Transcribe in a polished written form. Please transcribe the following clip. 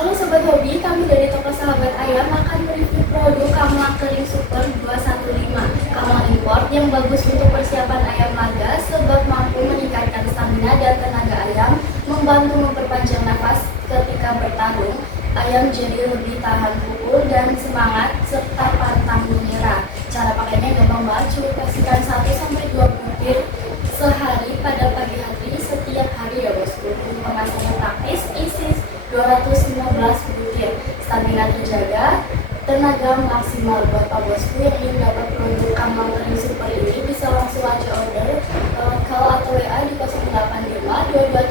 Halo Sobat Hobi, kami dari toko Sahabat Ayam akan mereview produk Kamla Kering Super 215. Kamla import yang bagus untuk persiapan ayam laga sebab mampu meningkatkan stamina dan tenaga ayam, membantu memperpanjang nafas ketika bertarung. Ayam jadi lebih tahan pukul dan semangat serta pantang menyerah. Cara pakainya gampang banget, cukup kasihkan 1-2 butir sehari pada pagi hari setiap hari ya bosku. Kemasannya praktis, isi 215 butir, stamina terjaga, tenaga maksimal. Bapak bosku yang ingin dapat produk Kamla Kering Super ini bisa langsung aja order call atau WA di 085 22